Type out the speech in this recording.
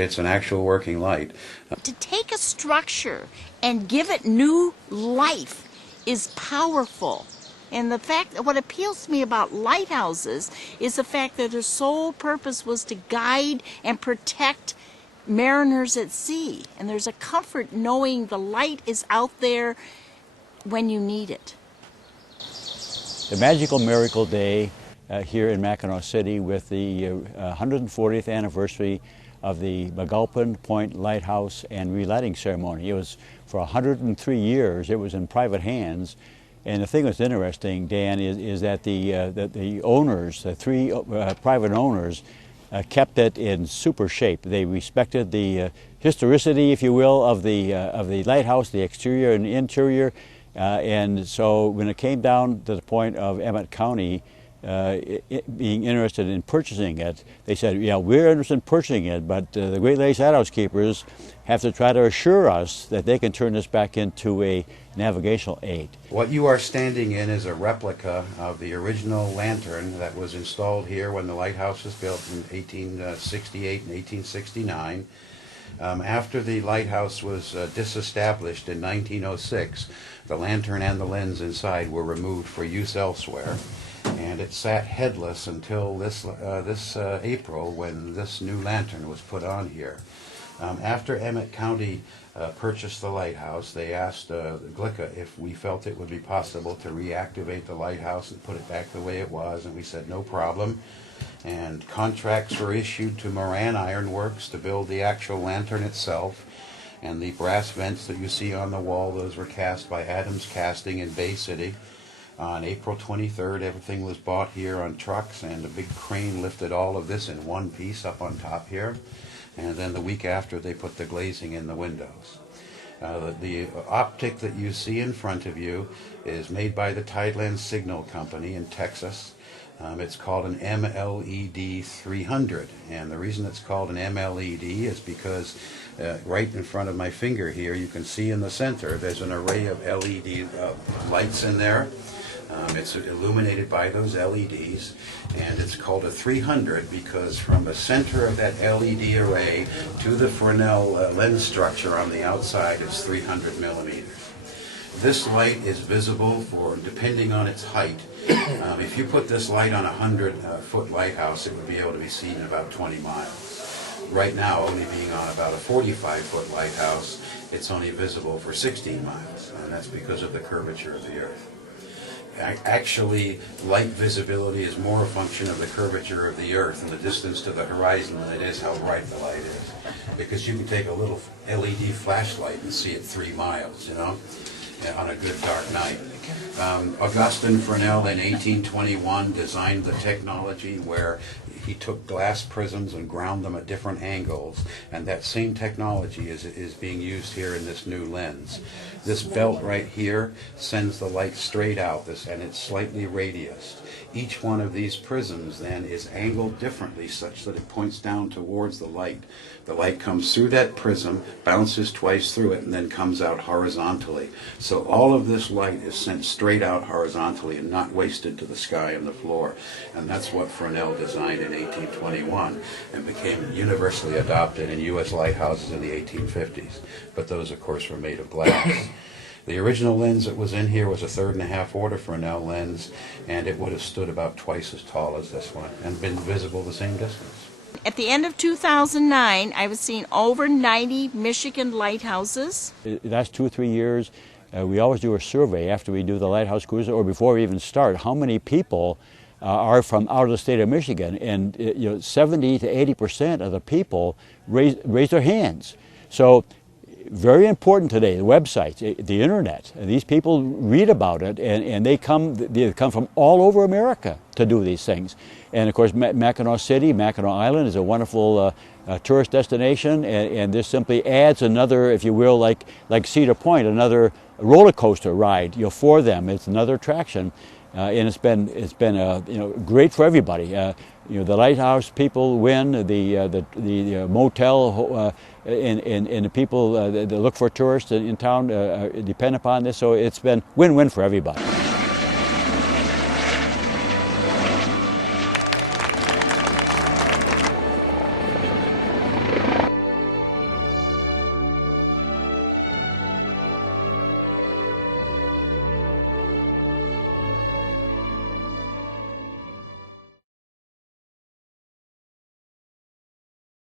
it's an actual working light. To take a structure and give it new life is powerful. And the fact that what appeals to me about lighthouses is the fact that their sole purpose was to guide and protect mariners at sea. And there's a comfort knowing the light is out there when you need it. The magical miracle day here in Mackinac City with the 140th anniversary of the Mcgulpin Point Lighthouse and relighting ceremony. It was for 103 years. It was in private hands. And the thing that's interesting, Dan, is that the owners, the three private owners, kept it in super shape. They respected the historicity, if you will, of the lighthouse, the exterior and interior. And so when it came down to the point of Emmett County being interested in purchasing it, they said, yeah, we're interested in purchasing it, but the Great Lakes Lighthouse Keepers have to try to assure us that they can turn this back into a navigational aid. What you are standing in is a replica of the original lantern that was installed here when the lighthouse was built in 1868 and 1869. After the lighthouse was disestablished in 1906, the lantern and the lens inside were removed for use elsewhere, and it sat headless until this April when this new lantern was put on here. After Emmett County purchased the lighthouse, they asked Glica if we felt it would be possible to reactivate the lighthouse and put it back the way it was, and we said no problem. And contracts were issued to Moran Iron Works to build the actual lantern itself, and the brass vents that you see on the wall, those were cast by Adams Casting in Bay City. On April 23rd, everything was bought here on trucks, and a big crane lifted all of this in one piece up on top here. And then the week after, they put the glazing in the windows. The optic that you see in front of you is made by the Tideland Signal Company in Texas. It's called an MLED 300, and the reason it's called an MLED is because right in front of my finger here, you can see in the center, there's an array of LED lights in there. It's illuminated by those LEDs, and it's called a 300 because from the center of that LED array to the Fresnel lens structure on the outside is 300 millimeters. This light is visible for, depending on its height. If you put this light on a 100-foot lighthouse, it would be able to be seen in about 20 miles. Right now, only being on about a 45-foot lighthouse, it's only visible for 16 miles, and that's because of the curvature of the Earth. Actually, light visibility is more a function of the curvature of the Earth and the distance to the horizon than it is how bright the light is. Because you can take a little LED flashlight and see it 3 miles, you know, on a good dark night. Augustin Fresnel in 1821 designed the technology where he took glass prisms and ground them at different angles, and that same technology is being used here in this new lens. This belt right here sends the light straight out, and it's slightly radiused. Each one of these prisms then is angled differently such that it points down towards the light. The light comes through that prism, bounces twice through it, and then comes out horizontally. So all of this light is sent straight out horizontally and not wasted to the sky and the floor. And that's what Fresnel designed in 1821 and became universally adopted in U.S. lighthouses in the 1850s. But those, of course, were made of glass. The original lens that was in here was a 3.5 order Fresnel lens, and it would have stood about twice as tall as this one and been visible the same distance. At the end of 2009, I was seeing over 90 Michigan lighthouses. The last 2 or 3 years, we always do a survey after we do the lighthouse cruise or before we even start, how many people are from out of the state of Michigan, and 70 to 80% of the people raise their hands. So very important today, the websites, the internet. These people read about it, and they come from all over America to do these things. And of course, Mackinac City, Mackinac Island is a wonderful tourist destination, and this simply adds another, if you will, like Cedar Point, another roller coaster ride, for them. It's another attraction, and it's been great for everybody. The lighthouse people win, the motel and the people that look for tourists in town depend upon this, so it's been win-win for everybody.